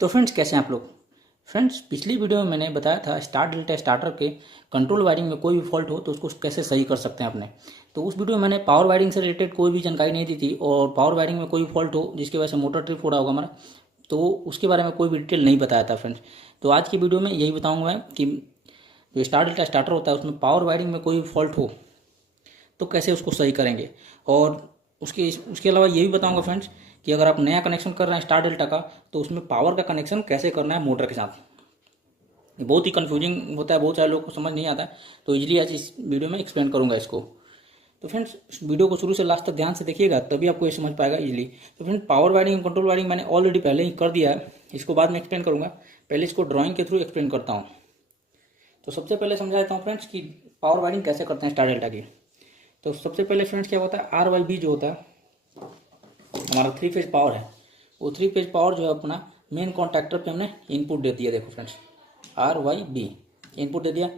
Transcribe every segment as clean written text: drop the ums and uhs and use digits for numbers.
तो फ्रेंड्स कैसे हैं आप लोग। फ्रेंड्स पिछली वीडियो में मैंने बताया था स्टार डेल्टा स्टार्टर के कंट्रोल वायरिंग में कोई भी फॉल्ट हो तो उसको कैसे सही कर सकते हैं अपने। तो उस वीडियो में मैंने पावर वायरिंग से रिलेटेड कोई भी जानकारी नहीं दी थी, और पावर वायरिंग में कोई फॉल्ट हो जिसकी वजह से मोटर ट्रिप हो रहा होगा हमारा, तो उसके बारे में कोई भी डिटेल नहीं बताया था फ्रेंड्स। तो आज की वीडियो में यही बताऊँगा मैं कि जो स्टार डेल्टा स्टार्टर होता है उसमें पावर वायरिंग में कोई भी फॉल्ट हो तो कैसे उसको सही करेंगे। और उसके उसके अलावा ये भी बताऊंगा फ्रेंड्स कि अगर आप नया कनेक्शन कर रहे हैं स्टार डेल्टा का तो उसमें पावर का कनेक्शन कैसे करना है मोटर के साथ। ये बहुत ही कंफ्यूजिंग होता है, बहुत सारे लोगों को समझ नहीं आता है, तो इजीली आज इस वीडियो में एक्सप्लेन करूंगा इसको। तो फ्रेंड्स वीडियो को शुरू से लास्ट तक ध्यान से देखिएगा तभी आपको ये समझ पाएगा इजीली। तो friends power wiring control wiring मैंने ऑलरेडी पहले ही कर दिया है, इसको बाद में एक्सप्लेन करूंगा। पहले इसको ड्राइंग के थ्रू एक्सप्लेन करता हूँ। तो सबसे पहले समझा देता हूँ फ्रेंड्स कि पावर वायरिंग कैसे करते हैं स्टार डेल्टा की। तो सबसे पहले फ्रेंड्स क्या होता है, आर वाई बी जो होता है हमारा 3 फेज पावर है, वो 3 फेज पावर जो है अपना मेन कॉन्टैक्टर पे हमने इनपुट दे दिया। देखो friends R Y B input दे दिया,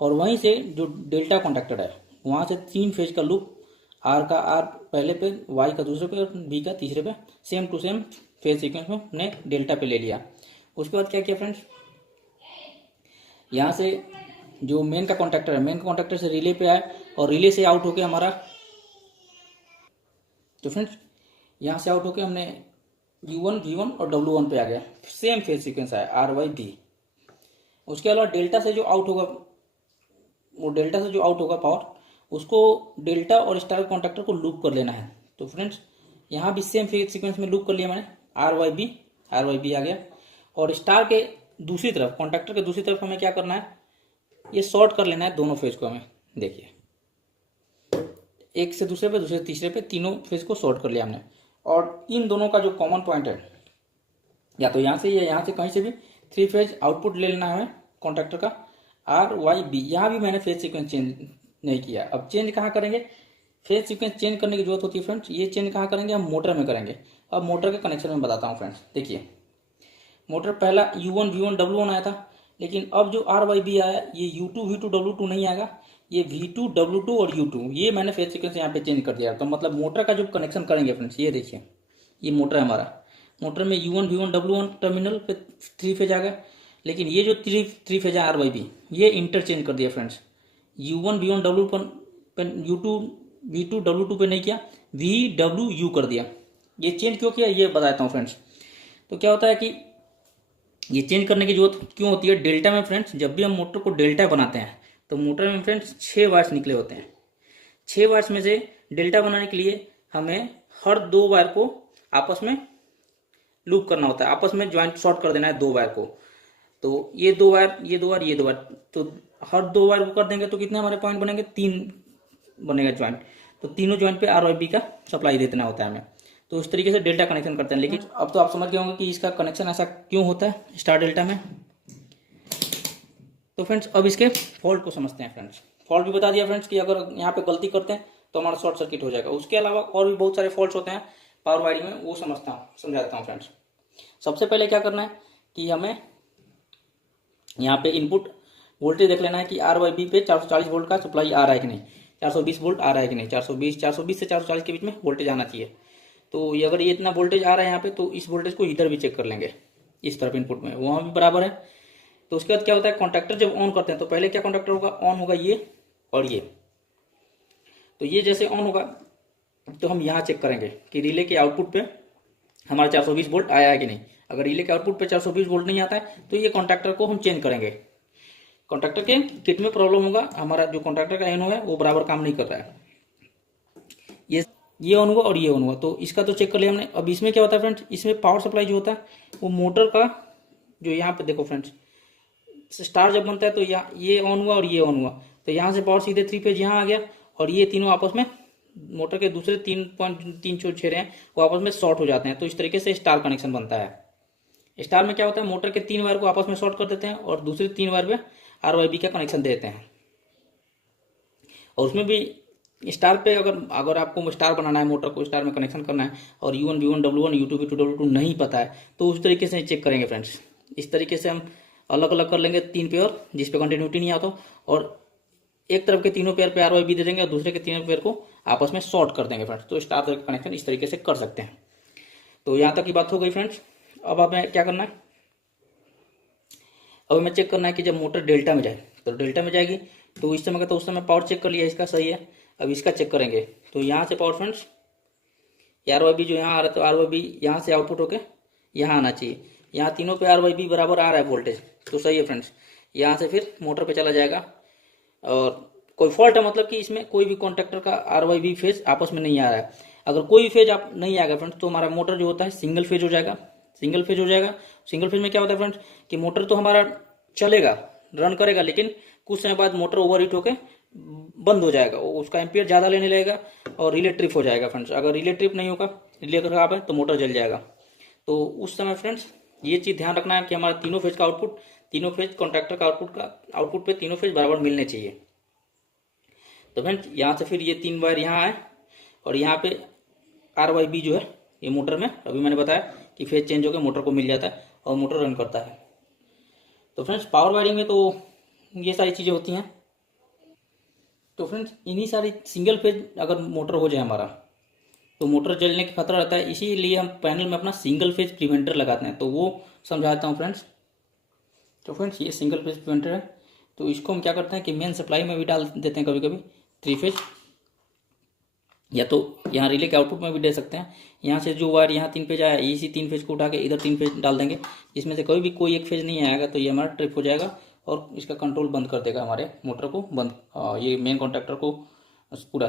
और वहीं से जो डेल्टा कॉन्टैक्टर है वहाँ से 3 फेज का लूप, आर का आर पहले पे, वाई का दूसरे पे और बी का तीसरे पे, same to same phase sequence में हमने डेल्टा पे ले लिया। उसके बाद क्या किया फ्रेंड्स, यहाँ से जो मेन का कॉन्टैक्टर है, मेन कॉन्टैक्टर से रिले पे आए और रिले से आउट होके हमारा, तो फ्रेंड्स यहाँ से आउट होके हमने U1 V1 और W1 पे आ गया, सेम फेज सीक्वेंस है आर वाई बी। उसके अलावा डेल्टा से जो आउट होगा, वो डेल्टा से जो आउट होगा पावर, उसको डेल्टा और स्टार कॉन्टैक्टर को लूप कर लेना है। तो फ्रेंड्स यहाँ भी सेम फेज सीक्वेंस में लूप कर लिया मैंने, आर वाई बी आ गया। और स्टार के दूसरी तरफ, कॉन्टैक्टर के दूसरी तरफ हमें क्या करना है, ये शॉर्ट कर लेना है दोनों फेज को हमें। देखिए एक से दूसरे पे, दूसरे से तीसरे पे, तीनों फेज को शॉर्ट कर लिया हमने। और इन दोनों का जो कॉमन पॉइंट है, या तो यहाँ से या यहाँ से कहीं से भी 3 फेज आउटपुट ले लेना है हमें कॉन्ट्रैक्टर का, आर वाई बी। यहाँ भी मैंने फेज सीक्वेंस चेंज नहीं किया। अब चेंज कहाँ करेंगे, फेज सीक्वेंस चेंज करने की जरूरत होती है फ्रेंड्स, ये चेंज कहाँ करेंगे, हम मोटर में करेंगे। अब मोटर के कनेक्शन में बताता हूँ फ्रेंड्स। देखिए मोटर पहला U1 V1 W1 आया था, लेकिन अब जो आर वाई बी आया ये U2 V2 W2 नहीं आएगा, ये V2 W2 और U2, ये मैंने फेज सीक्वेंस यहाँ पे चेंज कर दिया। तो मतलब मोटर का जो कनेक्शन करेंगे फ्रेंड्स, ये देखिए ये मोटर है हमारा, मोटर में U1 V1 W1 टर्मिनल पे 3 फेज आ गया, लेकिन ये जो 3 फेज है आर वाई बी, ये इंटरचेंज कर दिया फ्रेंड्स। U1 V1 W पर U2 V2 W2 पे नहीं किया, VWU कर दिया। ये चेंज क्यों किया ये बताता हूँ फ्रेंड्स। तो क्या होता है कि ये चेंज करने की जरूरत क्यों होती है, डेल्टा में फ्रेंड्स जब भी हम मोटर को डेल्टा बनाते हैं तो मोटर में फ्रेंड्स 6 वायर्स निकले होते हैं। 6 वायर्स में से डेल्टा बनाने के लिए हमें हर 2 वायर को आपस में लूप करना होता है, आपस में ज्वाइंट शॉर्ट कर देना है 2 वायर को। तो ये 2 वायर, ये 2 वायर, ये 2 वायर, तो हर 2 वायर को कर देंगे तो कितने हमारे पॉइंट बनेंगे, 3 बनेगा ज्वाइंट। तो तीनों ज्वाइंट पे आर वाई बी का सप्लाई दे देना होता है हमें। तो इस तरीके से डेल्टा कनेक्शन करते हैं। लेकिन अब तो आप समझ गए होंगे कि इसका कनेक्शन ऐसा क्यों होता है स्टार डेल्टा में। तो फ्रेंड्स अब इसके फॉल्ट को समझते हैं फ्रेंड्स। फॉल्ट भी बता दिया फ्रेंड्स कि अगर यहाँ पे गलती करते हैं तो हमारा शॉर्ट सर्किट हो जाएगा। उसके अलावा और भी बहुत सारे फॉल्ट्स होते हैं पावर वायरिंग में, वो समझाता हूँ फ्रेंड्स। सबसे पहले क्या करना है कि हमें यहाँ पे इनपुट वोल्टेज देख लेना है कि आर वाई बी पे 440 वोल्ट का सप्लाई आ रहा है कि नहीं, 420 वोल्ट आ रहा है कि नहीं। 420 से 440 के बीच में वोल्टेज आना चाहिए। तो ये अगर ये इतना वोल्टेज आ रहा है यहाँ पे, तो इस वोल्टेज को इधर भी चेक कर लेंगे, इस तरफ इनपुट में वहाँ भी बराबर है। तो उसके बाद क्या होता है, कॉन्टैक्टर जब ऑन करते हैं तो पहले क्या कॉन्टैक्टर होगा, ऑन होगा ये और ये। तो ये जैसे ऑन होगा तो हम यहाँ चेक करेंगे कि रिले के आउटपुट पे हमारा 420 वोल्ट आया है कि नहीं। अगर रिले के आउटपुट पे 420 वोल्ट नहीं आता है तो ये कॉन्टैक्टर को हम चेंज करेंगे। कॉन्टैक्टर के किट में प्रॉब्लम होगा, हमारा जो कॉन्टैक्टर का एनो है वो बराबर काम नहीं कर रहा है। ये ऑन हुआ और ये ऑन हुआ, तो इसका तो चेक कर लिया हमने। अब इसमें क्या होता है फ्रेंड्स, इसमें पावर सप्लाई जो होता है वो मोटर का, जो यहाँ पे देखो फ्रेंड्स स्टार जब बनता है तो यहाँ ये ऑन हुआ और ये ऑन हुआ, तो यहाँ से पावर सीधे 3 फेज यहाँ आ गया, और ये तीनों आपस में मोटर के दूसरे 3.3 जो छेड़े हैं वो आपस में शॉर्ट हो जाते हैं। तो इस तरीके से स्टार कनेक्शन बनता है। स्टार में क्या होता है, मोटर के 3 वायर को आपस में शॉर्ट कर देते हैं और दूसरे 3 वायर पे आर वाई बी का कनेक्शन दे देते हैं। और उसमें भी स्टार पे अगर आपको स्टार बनाना है, मोटर को स्टार में कनेक्शन करना है, और U1 V1 W1 U2 V2 W2 नहीं पता है, तो उस तरीके से चेक करेंगे फ्रेंड्स। इस तरीके से हम अलग अलग कर लेंगे 3 पेयर जिस पे कंटिन्यूटी नहीं आता, और एक तरफ के तीनों पेयर पे आर वाई बी दे देंगे और दूसरे के तीनों पेयर को आपस में शॉर्ट कर देंगे फ्रेंड्स। तो स्टार का कनेक्शन इस तरीके से कर सकते हैं। तो यहाँ तक की बात हो गई फ्रेंड्स। अब हमें क्या करना है, अब हमें चेक करना है कि जब मोटर डेल्टा में जाए, तो डेल्टा में जाएगी तो इस समय का, तो उस समय पावर चेक कर लिया, इसका सही है। अब इसका चेक करेंगे, तो यहाँ से power friends, R Y B जो यहाँ आ रहा है, तो आर वाई बी यहाँ से आउटपुट होके यहाँ आना चाहिए। यहाँ तीनों पे आर वाई बी बराबर आ रहा है वोल्टेज, तो सही है फ्रेंड्स। यहाँ से फिर मोटर पे चला जाएगा, और कोई फॉल्ट है मतलब कि इसमें कोई भी कॉन्ट्रैक्टर का आर वाई बी फेज आपस में नहीं आ रहा है। अगर कोई भी फेज आप नहीं आएगा फ्रेंड्स, तो हमारा मोटर जो होता है सिंगल फेज हो जाएगा। सिंगल फेज हो जाएगा, सिंगल फेज में क्या होता है फ्रेंड्स कि मोटर तो हमारा चलेगा, रन करेगा, लेकिन कुछ समय बाद मोटर ओवर हीट होकर बंद हो जाएगा, उसका एम्पियर ज़्यादा लेने लगेगा और रिले ट्रिप हो जाएगा फ्रेंड्स। अगर रिले ट्रिप नहीं होगा, रिले खराब है, तो मोटर जल जाएगा। तो उस समय फ्रेंड्स ये चीज़ ध्यान रखना है कि हमारा तीनों फेज का आउटपुट, तीनों फेज कॉन्ट्रैक्टर का आउटपुट पे तीनों फेज बराबर मिलने चाहिए। तो फ्रेंड्स यहाँ से फिर ये 3 वायर यहाँ आए, और यहाँ पे आर वाई बी जो है ये मोटर में, अभी मैंने बताया कि फेज चेंज होकर मोटर को मिल जाता है और मोटर रन करता है। तो फ्रेंड्स पावर वायरिंग में तो ये सारी चीज़ें होती हैं। तो फ्रेंड्स इन्हीं सारी सिंगल फेज अगर मोटर हो जाए हमारा, तो मोटर जलने का खतरा रहता है, इसीलिए हम पैनल में अपना सिंगल फेज प्रिवेंटर लगाते हैं। तो वो समझाता हूँ फ्रेंड्स। तो फ्रेंड्स ये सिंगल फेज प्रिवेंटर है, तो इसको हम क्या करते हैं कि मेन सप्लाई में भी डाल देते हैं कभी कभी 3 फेज, या तो यहाँ रिले के आउटपुट में भी दे सकते हैं। यहाँ से जो वायर यहाँ 3 फेज आया, इसी 3 फेज को उठा के इधर 3 फेज डाल देंगे, जिसमें से कोई एक फेज नहीं आएगा, तो ये हमारा ट्रिप हो जाएगा और इसका कंट्रोल बंद कर देगा, हमारे मोटर को बंद, ये मेन कॉन्ट्रैक्टर को पूरा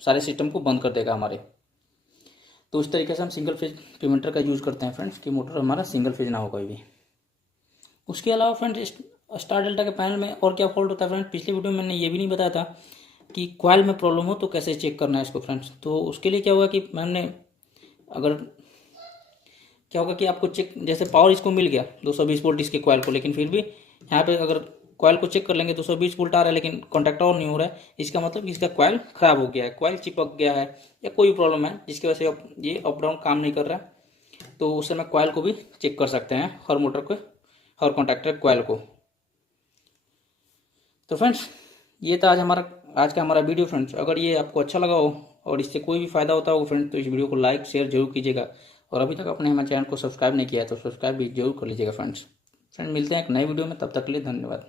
सारे सिस्टम को बंद कर देगा हमारे। तो इस तरीके से हम सिंगल फेज प्रिवेंटर का यूज़ करते हैं फ्रेंड्स, कि मोटर हमारा सिंगल फेज ना हो कोई भी। उसके अलावा फ्रेंड्स स्टार डेल्टा के पैनल में और क्या फॉल्ट होता है फ्रेंड्स, पिछले वीडियो में मैंने ये भी नहीं बताया था कि कॉइल में प्रॉब्लम हो तो कैसे चेक करना है इसको फ्रेंड्स। तो उसके लिए क्या होगा कि मैंने अगर क्या होगा कि आपको चेक, जैसे पावर इसको मिल गया 220 वोल्ट इसके कॉइल को, लेकिन फिर भी यहाँ पे अगर कॉइल को चेक कर लेंगे 220 वोल्ट आ रहा है, लेकिन कॉन्टैक्ट और नहीं हो रहा है, इसका मतलब कि इसका कॉइल खराब हो गया है, कॉइल चिपक गया है, या कोई प्रॉब्लम है जिसकी वजह से ये अप डाउन काम नहीं कर रहा है। तो उस समय कॉइल को भी चेक कर सकते हैं, हर मोटर को, हर कॉन्टैक्टर कॉइल को। तो फ्रेंड्स ये था आज का हमारा वीडियो फ्रेंड्स। अगर ये आपको अच्छा लगा हो और इससे कोई भी फायदा होता हो फ्रेंड्स, तो इस वीडियो को लाइक शेयर जरूर कीजिएगा, और अभी तक अपने हमारे चैनल को सब्सक्राइब नहीं किया है तो सब्सक्राइब भी जरूर कर लीजिएगा फ्रेंड्स। मिलते हैं एक नए वीडियो में, तब तक के लिए धन्यवाद।